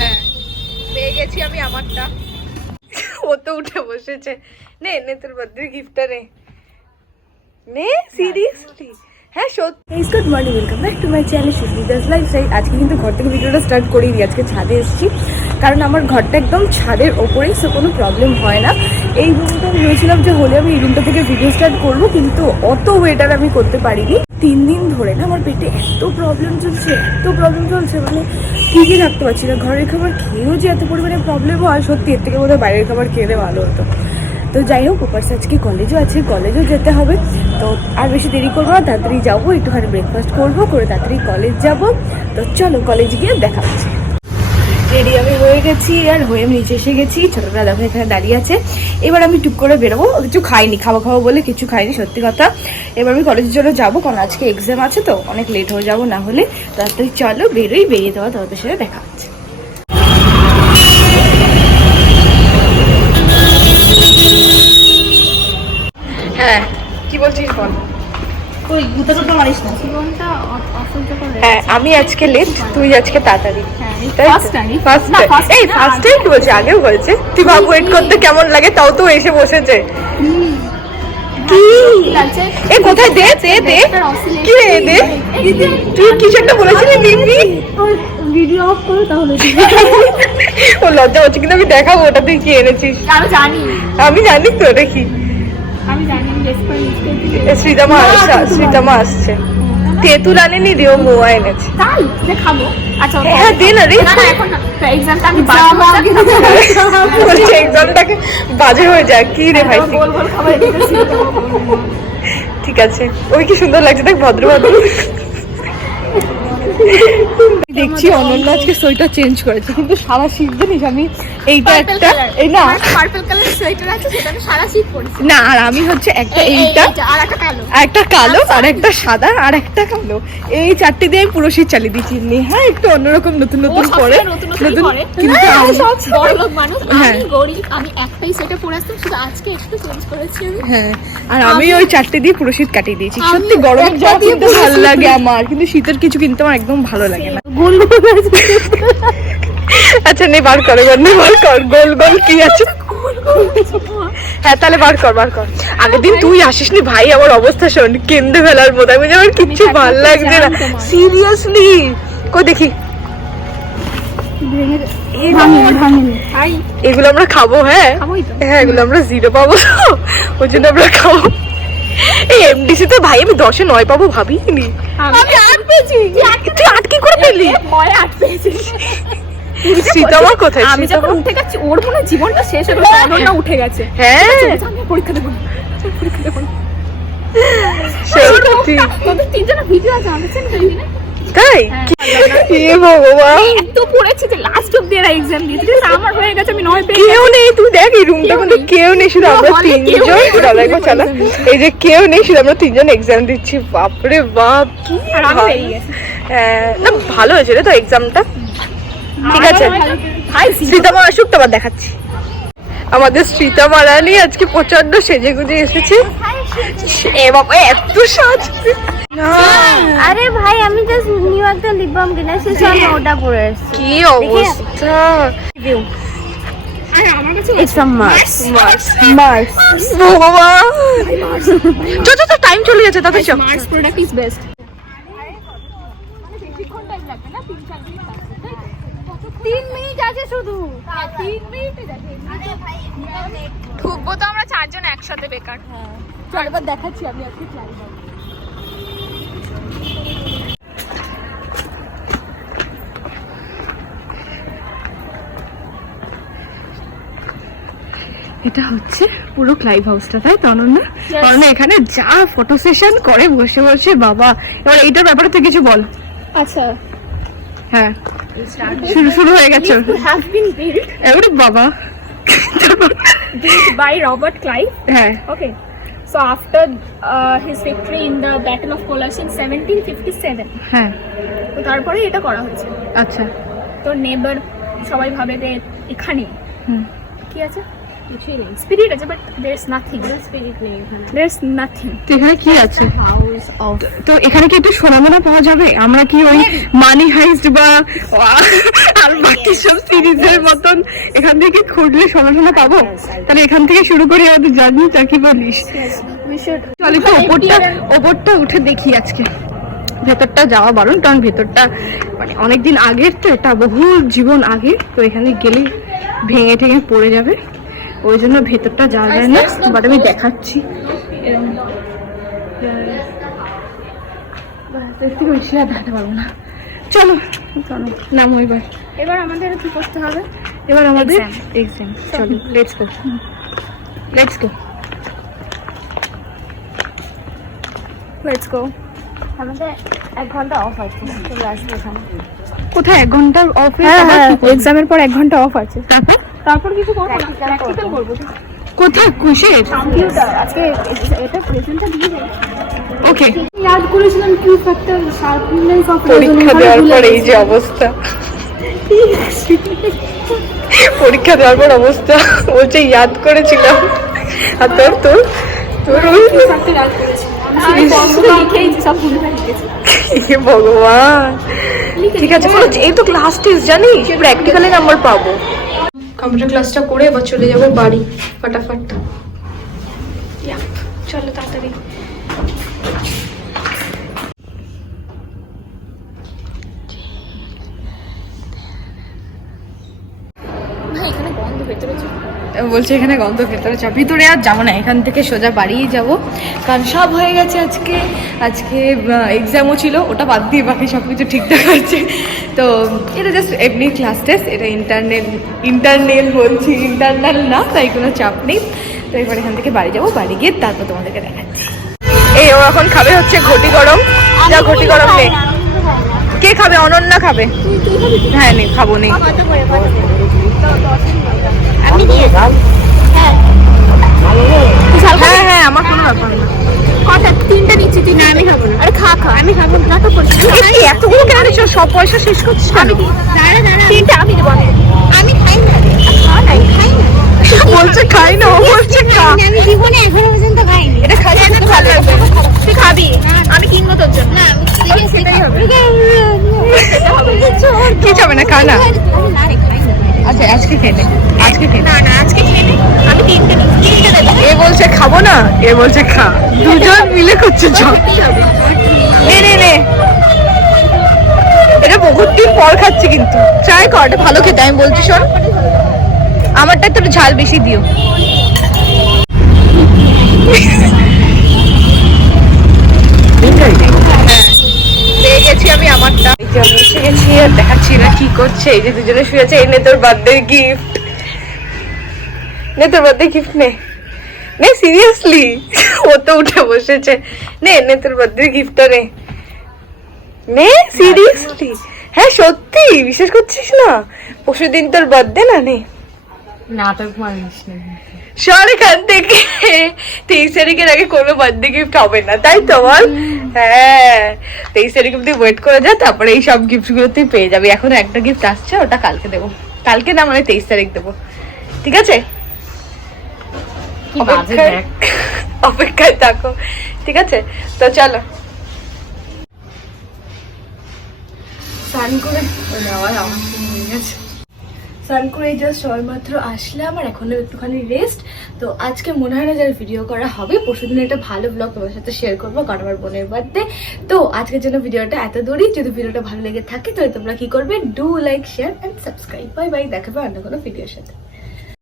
হ্যাঁ পেয়ে গেছি আমি আমারটা। ও তো উঠে বসেছে। নে নে তোর বার্থডে গিফটটা নে নে সিরিয়াসলি। হ্যাঁ সত্যি। Good morning, welcome back to my channel Susmita's lifestyle. আজকে কিন্তু ঘর থেকে ভিডিওটা স্টার্ট করেই দিই। আজকে ছাদে এসেছি কারণ আমার ঘরটা একদম ছাদের ওপরেই, সো কোনো প্রবলেম হয় না। এই রুমটা ভেবেছিলাম যে হলে আমি এই রুমটা থেকে ভিডিও স্টার্ট করবো, কিন্তু অত ওয়েটার আমি করতে পারিনি। 3 দিন ধরে না আমার পেটে এত প্রবলেম চলছে, মানে ঠিকই থাকতে পারছি না। ঘরের খাবার খেয়েও যে এত পরিমাণে প্রবলেম হয়, সত্যি এর থেকে বোধহয় বাইরের খাবার খেয়ে ভালো হতো। তো যাই হোক, ওপাশে আজকে কলেজও আছে, কলেজও যেতে হবে। তো আর বেশি দেরি করবো না, তাড়াতাড়ি যাবো, একটুখানি ব্রেকফাস্ট করবো, করে তাড়াতাড়ি কলেজ যাব। তো চলো কলেজ গিয়ে দেখা হচ্ছে। রেডি আমি হয়ে গেছি, আর হয়ে আমি নিচে এসে গেছি। ছোটবেলা দেখো এখানে দাঁড়িয়ে আছে। এবার আমি টুক করে বেরোবো, কিছু খাইনি, খাবো বলে কিছু খাইনি, সত্যি কথা। এবার আমি কলেজের জন্য যাবো, কারণ আজকে এক্সাম আছে, তো অনেক লেট হয়ে যাবো না হলে। তাড়াতাড়ি চলো বেরিয়ে দেওয়া, তোমাদের সাথে দেখা হচ্ছে। হ্যাঁ কি বলছিস বল। হ্যাঁ আমি আজকে লেট, তুই আজকে তাড়াতাড়ি। ফার্স্ট টাইম কি বলছি, আগেও বলছে। তুই ভাব ওয়েট করতে কেমন লাগে, তাও তো এসে বসেছে। কি এ কোথায় দে দে দে কি রে দে, তুই কিছু একটা বলেছিলি দিদি। ভিডিও অফ করো তাহলে। ও লজ্জা হচ্ছে, কিন্তু আমি দেখাবো ওটা তুই কি এনেছিস। আমি জানি তো ওটা কি। শ্রীতমা আসছে। তেঁতুল আনেনি রে, ও মোয়া এনেছে। হ্যাঁ দে না রে, এক্সামটাকে বাজে হয়ে যায় কি রে ভাই। ঠিক আছে, ওই কি সুন্দর লাগছে দেখ, ভদ্র দেখছি অনন্য আজকে সোয়েটার চেঞ্জ করেছে, কিন্তু সারা শীত জানিস আমি এইটা একটা এই না পার্পল কালার সোয়েটার আছে, সেটা আমি সারা শীত পরেছি না। আর আমি হচ্ছে একটা এইটা আর একটা কালো আর একটা সাদা আর একটা কালো, এই চারটে দিয়ে আমি পুরো শীত চালিয়ে দিচ্ছি। হ্যাঁ একটু অন্যরকম নতুন করে নতুন, কিন্তু বড়লোক মানুষ আমি গরিব, আমি একটাই সোয়েটার পরে আসতাম, শুধু আজকে একটু চেঞ্জ করেছি। হ্যাঁ আর আমি ওই চারটে দিয়ে পুরো শীত কাটিয়ে দিয়েছি। সত্যি গরমের জামা কিনতে ভালো লাগে আমার, কিন্তু শীতের কিছু কিনতে আমার একদম ভালো লাগে না। আচ্ছা নে বার কর, গোল গোল কি আছে। হ্যাঁ তাহলে বার কর। আগের দিন তুই আসিসনি ভাই, আমার অবস্থা শোন, কেন্দ্রে ফেলার মতো। আমি আমার কিচ্ছু ভালো লাগছে না সিরিয়াসলি। কই দেখি এগুলো আমরা খাবো। হ্যাঁ এগুলো আমরা 0 পাবো, ওই জন্য আমরা খাবো। এই এমডিসি তো ভাই আমি 10-এ 9 পাবো ভাবিনি। আমি 8 পেয়েছি। তুই 8 কি করে পেলি? ভয় 8 পেয়েছি। শ্রীতমা কোথায়? আমি যখন উঠে গেছি ওর মনে জীবনটা শেষ হয়ে গেছে, অনন্যা উঠে গেছে। হ্যাঁ আমি পরীক্ষা দেব। তোদের তিনজনের ভিডিও আছে আমাদের চ্যানেলে না? তাই কি ভগবান, এত পড়েছে যে লাস্ট অফ দি এক্সাম দিয়েছি। আমার হয়ে গেছে, আমি 9 পেয়ে। কেউ নেই, তুই দেখ এই রুমটা কিন্তু কেউ নেই, শুধু আমরা তিনজন। দাদা একবার চালা, এই যে কেউ নেই, শুধু আমরা তিনজন এক্সাম দিচ্ছি। বাপরে বাপ কি না ভালো হয়েছে রে তো এক্সামটা। ঠিক আছে শ্রীতমা আসুক তোমার দেখাচ্ছি। আমাদের শ্রীতমা রানী আজকে প্রচন্ড সেজে গুজে এসেছে। এ বাবা এত সাজ। আরে ভাই আমি জাস্ট নিউ একটা লিপ বাম কিনেছি, আমি ওটা পরে আসছি। কি অবস্থা। আরে আমার কাছে ইটস আ মার্স। ভগবান চল টাইম চলে যাচ্ছে, তাতে চল। Mars product is best. শুধু 3 মিনিট ঢুকবো তো আমরা 4 জন একসাথে, বেকার। চল এবার দেখাচ্ছি আমি আজকে ক্লাস। এটা হচ্ছে পুরো ক্লাইভ হাউসটা, তাই তো অনন্যা? অনন্যা এখানে যা ফটো সেশন করে বসে বসে বাবা। এবার এইটার ব্যাপারে তুই কিছু বল। আচ্ছা হ্যাঁ শুরু হয়ে গেছে। এবারে বাবা built by Robert Clive. হ্যাঁ Okay. So after his victory in the Battle of Colas in 1757. হ্যাঁ তো তারপরে এটা করা হয়েছে। আচ্ছা তো নেবার সবাই ভাবে যে এখানে কি আছে, কিছুই নেই। স্পিরিট আছে but there is nothing. Spirit নেই এখানে, देयर इज নাথিং। তো এখানে কি আছে? House of. তো এখানে কি একটু সোনামোনা পাওয়া যাবে? আমরা কি ওই মানি হাইস্ট বা আর বাকি সব সিরিজের মতন এখান থেকে খুঁজলে সমাধান পাবো, তাহলে এখান থেকে শুরু করি আমাদের জার্নি। তা কি বলিস? চল একটু ওপরটা উঠে দেখি আজকে। ভেতরটা যাওয়া বারণ, কারণ ভেতরটা মানে অনেকদিন আগের তো, এটা বহু জীবন আগে, তো এখানে গেলে ভেঙে ঠেঙে পড়ে যাবে, ওই জন্য ভেতরটা যাওয়া যায় না। বাট আমি দেখাচ্ছি, বেশি আর দেখাতে পারবো না। চলো চলো নামো এবার। এবার আমাদের কি করতে হবে? এবার আমাদের এক্সাম। চলো let's go, let's go, let's go. আমাদের 1 ঘন্টা অফ আছে, চলে আসবে এখানে। কোথায় 1 ঘন্টা অফ? এক্সামের পর 1 ঘন্টা অফ আছে। তারপর কিছু করবো না, প্র্যাকটিক্যাল করবো। কোথায় খুশির? কম্পিউটার আজকে এটা প্রেজেন্টটা দিয়ে দেব। ওকে, ইয়াদ করেছিলাম কিউ ফ্যাক্টর শার্পনেস অফ পরীক্ষা দেওয়ার পর এই যে অবস্থা, পরীক্ষা দেওয়ার পর অবস্থা বলছে ইয়াদ করেছিলাম। আর তোর তোর তোর কিউ ফ্যাক্টর ইয়াদ করেছিলাম। আমি ফর্মুলা লিখেছি, সব ভুলে গেছি। হে ভগবান। ঠিক আছে, এই তো ক্লাস টেস্ট জানিস, প্র্যাকটিক্যালে নাম্বার পাবো। কম্পিউটার ক্লাসটা করে এবার চলে যাবো বাড়ি ফটাফট। চলো তাড়াতাড়ি। ভাই এখানে বন্ধ, ভেতরে বলছে এখানে গন্ধ, ভেতরে চা। ভিতরে আর যাবো না, এখান থেকে সোজা বাড়িই যাবো, কারণ সব হয়ে গেছে। আজকে এক্সামও ছিল, ওটা বাদ দিয়ে বাকি সব কিছু ঠিকঠাক আছে। তো এটা জাস্ট এমনি ক্লাস টেস্ট, এটা ইন্টারনাল বলছি, ইন্টারনাল না, তাই কোনো চাপ নেই। তো এবার এখান থেকে বাড়ি যাবো, বাড়ি গিয়ে তারপর তোমাদেরকে দেখাচ্ছি। এই ও এখন খাবে হচ্ছে ঘটি গরম। যা ঘটি গরম নেই। কে খাবে? অনন্যা খাবে। হ্যাঁ নেই, খাবো নেই। আমি দিয়ে হ্যাঁ হ্যাঁ হ্যাঁ, আমার কোনো ব্যাপার না। কটা? 3টা নিচ্ছি। তুই না, আমি খাবো না। আরে খা, আমি খাবো না তো। এতগুলো কেন নিচ্ছ? সব পয়সা শেষ করছিস? আমি দাঁড়া 3টা আমি দেবো। আমি খাই না রে। খা না, খাই না। বলছে খাই না, ও বলছে খা। আমি জীবনে এখনো পর্যন্ত খাইনি। এটা খাই না, ভালো লাগবে। তুই খাবি? আমি কিনবো তোর জন্য। না, আমি সেটাই হবে। কি যাবে না, খা না। না রে, খাই না। আচ্ছা আজকে খেলে, আজকে খেলে। না আজকে খেলে আমি 3টা নিচ্ছি। 3টা দেবো। এ বলছে খাবো না, এ বলছে খা, দুজন মিলে করছে ঝড়। নে নে নে, এটা বহুত দিন পর খাচ্ছি, কিন্তু ট্রাই কর, এটা ভালো খেতে। আমি বলছি শোন, আমারটা একটু ঝাল বেশি দিও। পেয়ে গেছি আমি আমারটা। আমি এসে গেছি আর দেখাচ্ছি না কি করছে। এই যে দুজনে শুয়েছে, এই নে তোর বার্থডে গিফট, নে তোর বার্থডে গিফট, নে নে, সিরিয়াসলি ও তো উঠে বসেছে। নে নে তোর বার্থডে গিফটটা নে, নে সিরিয়াসলি। হ্যাঁ সত্যি, বিশ্বাস করছিস না? পরশুদিন তোর বার্থডে না? নে নাটক মানিস না। সর এখান থেকে। 23 তারিখের আগে কোনো বার্থডে গিফট হবে না, তাই তো বল? হ্যাঁ 23 তারিখ অব্দি ওয়েট করে যা, তারপরে এই সব গিফট গুলো তুই পেয়ে যাবি। এখন একটা গিফট আসছে, ওটা কালকে দেবো। কালকে না, মানে 23 তারিখ দেবো, ঠিক আছে? অপেক্ষায় থাকো, ঠিক আছে? তো চলো স্নান করে, স্নান করে জাস্ট সবেমাত্র আসলাম, আর এখনো একটুখানি রেস্ট। তো আজকে মনে হয় না যার ভিডিও করা হবে, পরশুদিন একটা ভালো ব্লগ তোমার সাথে শেয়ার করবো, কারণ আমার বোনের বার্থডে। তো আজকের জন্য ভিডিওটা এত দূরই। যদি ভিডিওটা ভালো লেগে থাকে তাহলে তোমরা কি করবে? Do like, share and subscribe. Bye bye, দেখাবে অন্য কোনো ভিডিওর সাথে।